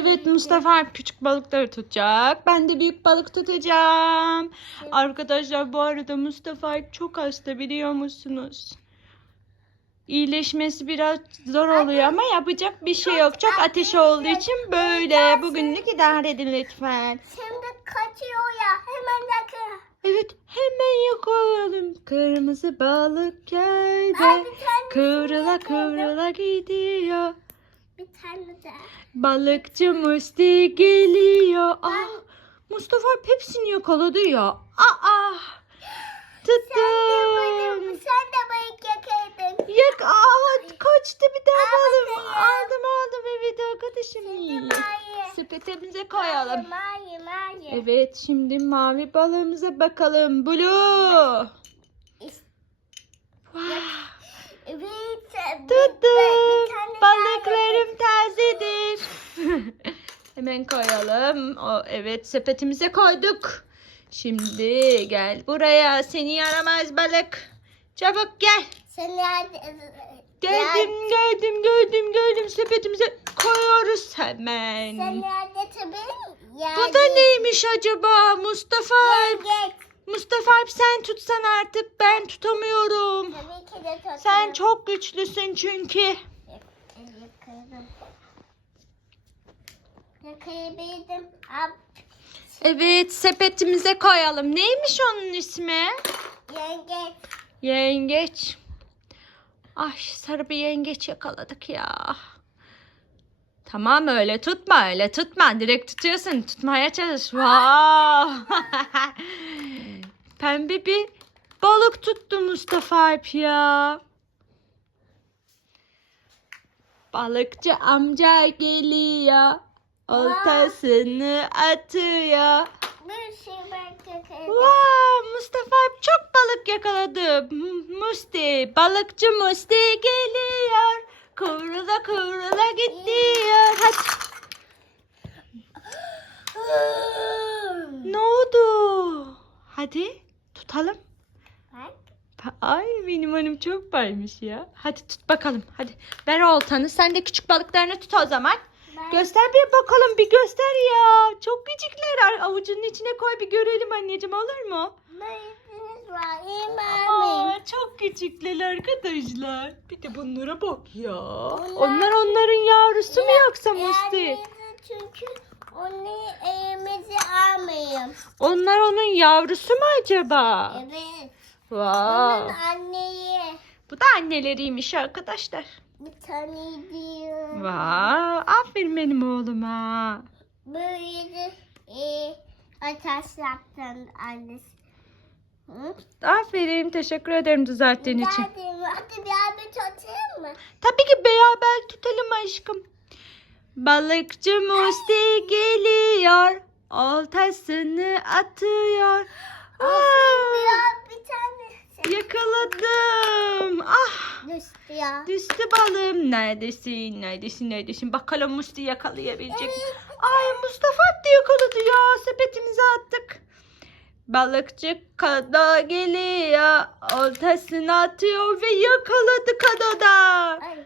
Evet Mustafa küçük balıkları tutacak. Ben de büyük balık tutacağım. Arkadaşlar bu arada Mustafa çok hasta biliyor musunuz? İyileşmesi biraz zor oluyor ama yapacak bir şey yok. Çok ateşi olduğu için böyle. Bugünlük idare edin lütfen. Şimdi kaçıyor ya. Hemen yakın. Evet hemen yakalayalım. Kırmızı balık geldi. Kıvrıla kıvrıla gidiyor. Bir tane de. Balıkçı Musti geliyor. Ah, Mustafa Alp hepsini yakaladı ya. Aa, tuttum. Sen de balık yakaladın. Yak, aa, kaçtı bir daha balım. bakayım. Aldım aldım evet arkadaşım. Hayır. Sepetimize koyalım. Hayır, hayır. Evet şimdi mavi balığımıza bakalım. Blue. Evet. Tuttum. Balıklarım tazedir. Hemen koyalım. O, evet sepetimize koyduk. Şimdi gel buraya seni yaramaz balık. Çabuk gel. Sen nerede? Geldim geldim geldim geldim sepetimize koyuyoruz hemen. Sen nerede tabii? Ya. Bu da neymiş acaba Mustafa Alp? Mustafa Alp sen tutsan artık ben tutamıyorum. Tabii ki de tutarım. Sen çok güçlüsün çünkü. Yakaladım. Yakalayabildim. Ab. Evet sepetimize koyalım. Neymiş onun ismi? Yenge. Yengeç. Ay sarı bir yengeç yakaladık ya. Tamam öyle tutma öyle tutma. Direkt tutuyorsun. Tutmaya çalış. Wow. Pembe bir balık tuttu Mustafa Alp ya. Balıkçı amca geliyor. Oltasını atıyor. Bir şey. Wow, Mustafa Alp çok balık yakaladı. Musti, balıkçı Musti geliyor. Kıvrıla kıvrıla gidiyor. Hadi. Ne oldu? Hadi tutalım. Bak. Ay benim hanım çok baymış ya. Hadi tut bakalım. Hadi ver oltanı. Sen de küçük balıklarını tut o zaman. Ben- Göster bir bakalım bir göster ya. Çok küçükler. Avucunun içine koy bir görelim anneciğim olur mu? Aa, çok küçükler arkadaşlar. Bir de bunlara bak ya. Onlar onların yavrusu mu yoksa Musti? Çünkü onu elimizi almayayım. Onlar onun yavrusu mu acaba? Evet. Wow. Onun anneyi Bu da anneleriymiş arkadaşlar. bir tane diyor. Wow. Aferin benim oğluma. Böyle de e, ateş yaptın annesi. Hı? Aferin. Teşekkür ederim düzelttiğin için. Hadi, abi tutayım mı? Tabii ki beraber tutalım aşkım. Balıkçı Musti geliyor. Oltasını atıyor. Aa, Ya bir tane. yakaladım. Ah Düştü ya. düştü balığım. Neredesin? Neredesin? Neredesin? Bakalım Musti yakalayabilecek. mi? Ay Mustafa da yakaladı ya. Sepetimize attık. Balıkçı kada geliyor. Oltasını atıyor ve yakaladı kadada. Ay.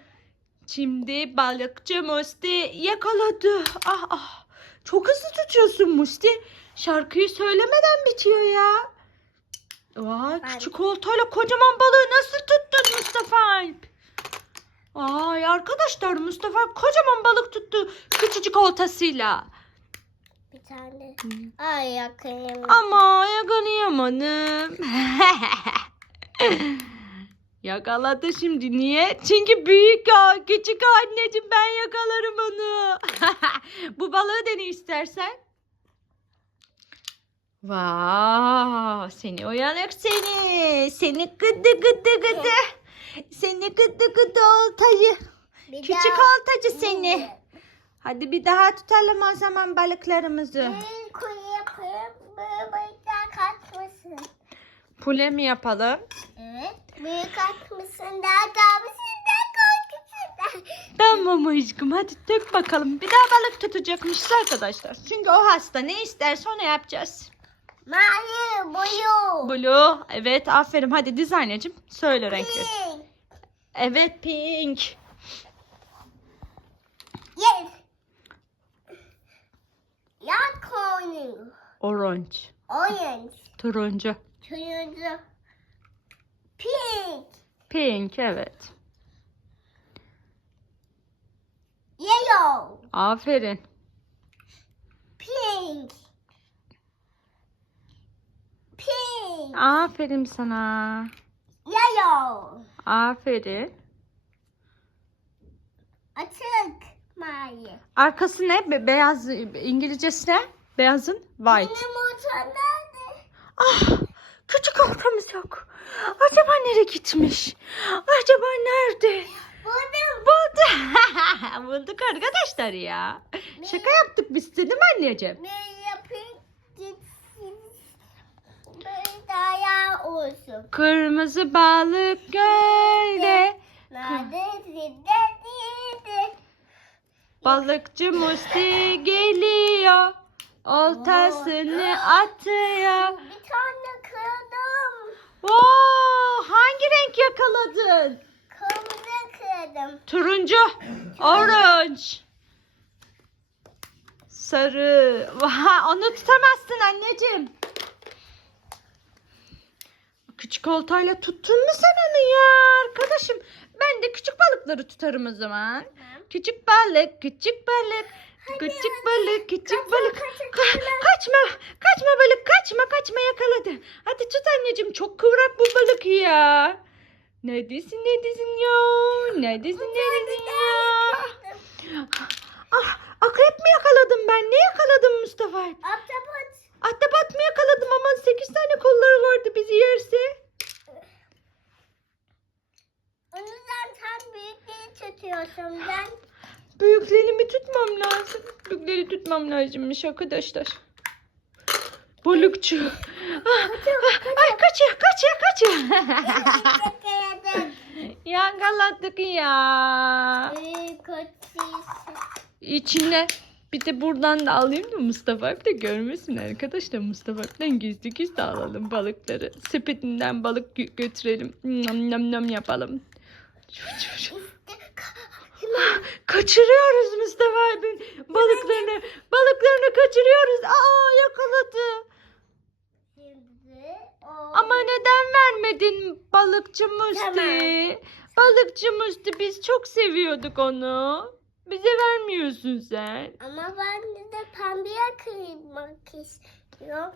Şimdi balıkçı Musti yakaladı. Ah ah. Çok hızlı tutuyorsun Musti. Şarkıyı söylemeden bitiyor ya. Vay küçük oltayla kocaman balığı nasıl tuttun Mustafa Alp? Ay arkadaşlar Mustafa Alp kocaman balık tuttu küçücük oltasıyla. Bir tane. Ay yakayım. Ama yakalayamadım. Yakaladı şimdi. Niye? Çünkü büyük o. Küçük o anneciğim ben yakalarım onu. Bu balığı dene istersen. Vaa, seni uyanık seni. Seni gıdı gıdı gıdı. Seni gıdı gıdı oltayı. Bir Küçük daha- oltacı seni. Hadi bir daha tutalım o zaman balıklarımızı. Kuyuya koyup balıklar kaçmasın. Pule mi yapalım? Evet. Büyük kaçmasın daha kalmasından korkusundan. Tamam aşkım hadi dök bakalım. Bir daha balık tutacakmışız arkadaşlar. Çünkü o hasta ne isterse onu yapacağız. Mavi, boyu. Blue. Evet aferin. Hadi diz anneciğim. Söyle renkleri. Pink. Evet pink. Yes. Oynuyor. Orange. Orange. Turuncu. Turuncu. Pink. Pink evet. Yellow. Aferin. Pink. Pink. Aferin sana. Yellow. Aferin. Açık. Mavi. Arkası ne? Be- beyaz İngilizcesi ne? Beyazın white. Benim? Ah, ortamız yok. Acaba nereye gitmiş? Acaba nerede? Buldum. Bulduk. Bulduk arkadaşlar ya. Şaka yaptık biz değil mi anneciğim? Ne yapayım? Daha olsun. Kırmızı balık gölde. Balıkçı Musti geliyor. Oltasını atıyor. Bir tane Wow, hangi renk yakaladın? Kırmızı kırdım. Turuncu, orange, sarı. Vaha, onu tutamazsın anneciğim. Küçük oltayla tuttun mu sen onu ya arkadaşım? Ben de küçük balıkları tutarım o zaman. Küçük balık, küçük balık. Küçük balık, küçük balık. Ka- kaçma, kaçma balık, kaçma, kaçma yakaladı. Hadi tut anneciğim, çok kıvrak bu balık ya. Neredesin, neredesin ya? Neredesin, neredesin ya? Ah, akrep mi yakaladım ben? Ne yakaladım Mustafa? Ahtapot. Ahtapot mu yakaladım ama 8 tane kolları vardı bizi yerse. Onu zaten büyükleri tutuyorsun ben. Büyüklerini mi tutmam lazım? Büyükleri tutmam lazımmış arkadaşlar. Balıkçı. Ah, ah, ay kaçıyor, kaçıyor, kaçıyor. Yakaladık ya. İçine bir de buradan da alayım da Mustafa abi de görmesin arkadaşlar. Mustafa abiden gizli gizli alalım balıkları. Sepetinden balık gö- götürelim. Nam nam nam yapalım. Kaçırıyoruz Mustafa abinin balıklarını. Balıklarını kaçırıyoruz. Aa yakaladı. Şimdi o. Ama neden vermedin balıkçı Musti? Tamam. Balıkçı Musti biz çok seviyorduk onu. Bize vermiyorsun sen. Ama ben de pembeye kıymak istiyorum.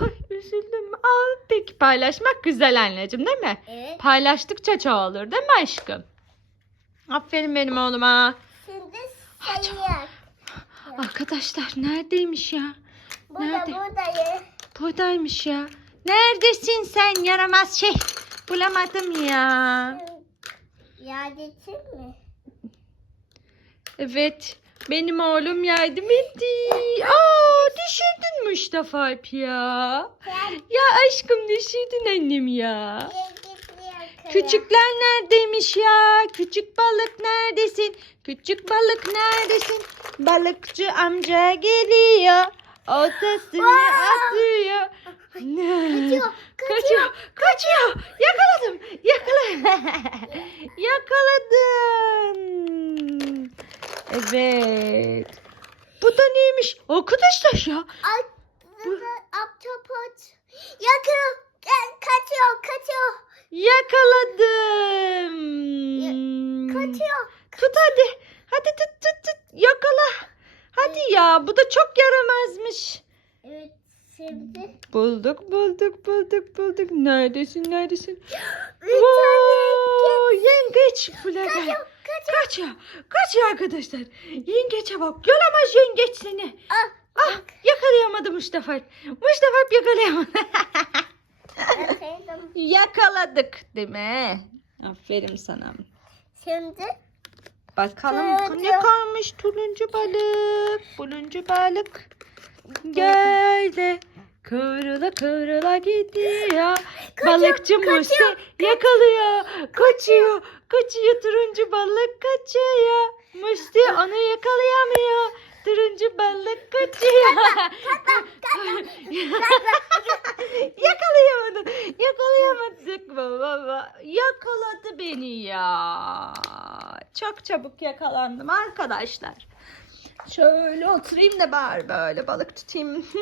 Ay üzüldüm. Al peki paylaşmak güzel anneciğim değil mi? Evet. Paylaştıkça çoğalır değil mi aşkım? Aferin benim oğluma. Şimdi Ay, sayıyak. Arkadaşlar neredeymiş ya? Burada Nerede? buradayım. Buradaymış ya. Neredesin sen yaramaz şey? Bulamadım ya. Yardım mi? Evet. Benim oğlum yardım etti. Aa düşürdün Mustafa Alp ya. Ya aşkım düşürdün annem ya. Küçük. Küçükler neredeymiş ya? Küçük balık neredesin? Küçük balık neredesin? Balıkçı amca geliyor. Oltasını Aa! atıyor. Kaçıyor. Kaçıyor. Kaçıyor. Yakaladım. Yakaladım. Yakaladım. Evet. Bu da neymiş? Arkadaşlar ya. Aslında ahtapot. Yakın. Ka- Kaçıyor. Kaçıyor. Yakaladım. Kaçıyor. Tut hadi. Hadi tut tut tut. Yakala. Hadi ya bu da çok yaramazmış. Evet. Şimdi. Bulduk bulduk bulduk bulduk. Neredesin neredesin? Bir. Wow, yengeç. Buraya gel. Kaçıyor. Kaçıyor. Kaçıyor arkadaşlar. Yengeçe bak. Yaramaz yengeç seni. Ah. Ah yakalayamadı Mustafa. Mustafa yakalayamadı. Yakaladım. Yakaladık değil mi? Aferin sana. Şimdi. Bakalım Turuncu. ne kalmış turuncu balık. Turuncu balık. Gölde kıvrıla kıvrıla gidiyor. Balıkçı kaçıyor, Musti yakalıyor. Kaçıyor. Kaçıyor turuncu balık kaçıyor. Musti onu yakalayamıyor. Turuncu balık kaçıyor. Yakalayamadın. Yakalayamadık baba. Yakaladı beni ya. Çok çabuk yakalandım arkadaşlar. Şöyle oturayım da bari böyle balık tutayım.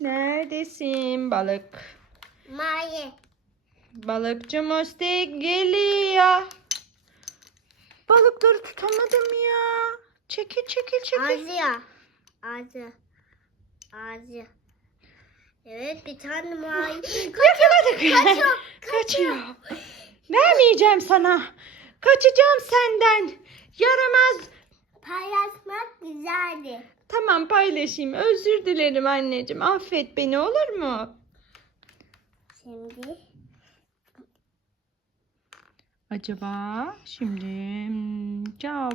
Neredesin balık? Maye. Balıkçı Musti geliyor. Balıkları tutamadım ya. Çekil çekil çekil. Ağzı ya. Ağzı. Ağzı. Evet bir tane maye. Yakaladık. Kaçıyor, Kaçıyor. Vermeyeceğim sana. Kaçacağım senden. Yaramaz. Paylaşmak güzeldi. Tamam paylaşayım. Özür dilerim anneciğim. Affet beni olur mu? Şimdi Acaba şimdi hmm, ya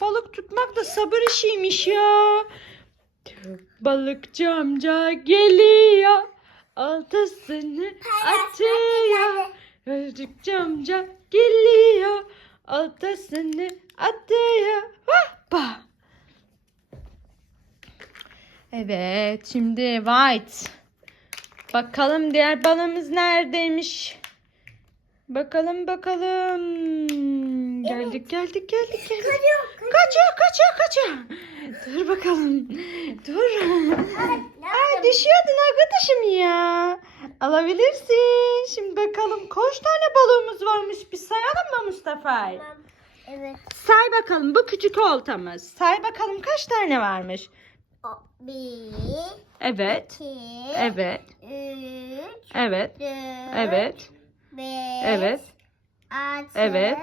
balık tutmak da sabır işiymiş ya. Balıkçı amca geliyor. Oltasını atıyor. Balıkçı amca geliyor. Oltasını atıyor. Hoppa. Evet şimdi White. Bakalım diğer balığımız neredeymiş? Bakalım bakalım. Geldik geldik geldik geldik. kaçıyor. Kaçıyor kaçıyor kaçıyor. Dur bakalım. Dur. Ay düşüyordun arkadaşım ya. Alabilirsin. Şimdi bakalım kaç tane balığımız varmış. Bir sayalım mı Mustafa? Tamam. Evet. Say bakalım bu küçük oltamız. Say bakalım kaç tane varmış. Bir, Evet. iki, Evet. üç, Evet. dört, Evet. Beş, Evet. altı, Evet.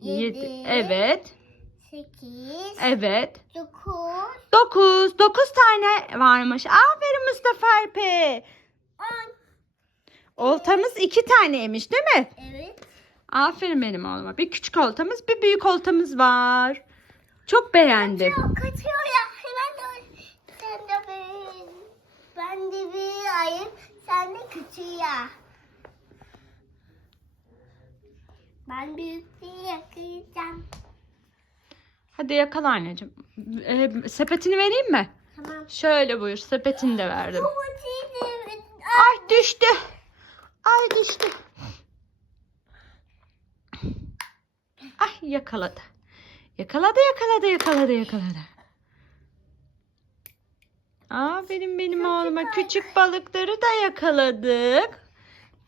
yedi, Yedi. Evet. sekiz, Evet. dokuz, Dokuz. Dokuz tane varmış. Aferin Mustafa Alpe. on. Oltamız iki taneymiş değil mi? Evet. Aferin benim oğluma. Bir küçük oltamız, bir büyük oltamız var. Çok beğendim. Kaçıyor, kaçıyor ya. Hemen dur. Sen de bir, ben de bir ayım, sen de küçüğü ya. Ben büyüklüğü yakalayacağım. Hadi yakala anneciğim. Ee, sepetini vereyim mi? Tamam. Şöyle buyur. Sepetini de verdim. Ay düştü. Ay düştü. Ay yakaladı. Yakaladı yakaladı yakaladı yakaladı. Aferin benim oğluma. Küçük balıkları da yakaladık.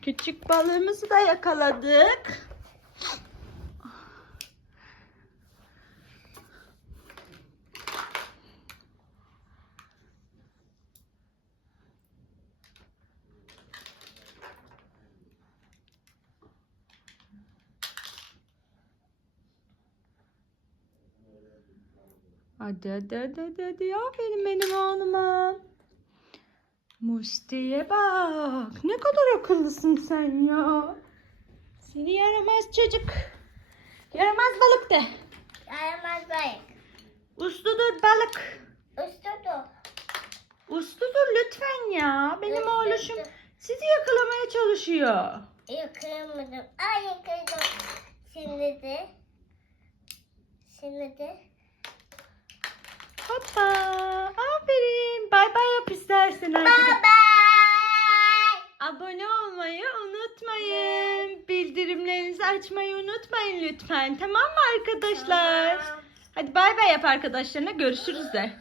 Küçük balığımızı da yakaladık. Hadi hadi hadi hadi. Aferin benim oğluma. Musti'ye bak. Ne kadar akıllısın sen ya. Seni yaramaz çocuk. Yaramaz balık de. Yaramaz balık. Usludur balık. Usta dur. Usludur lütfen ya. Benim Dur, oğluşum sizi yakalamaya çalışıyor. Yıkayamadım. Ay yıkadım. Şimdi de. Şimdi de. Hoppa. Aferin. Bay bay yap istersen Bye artık. bye. Abone olmayı unutmayın. Bildirimlerinizi açmayı unutmayın lütfen. Tamam mı arkadaşlar? Hadi bay bay yap arkadaşlarına. Görüşürüz de.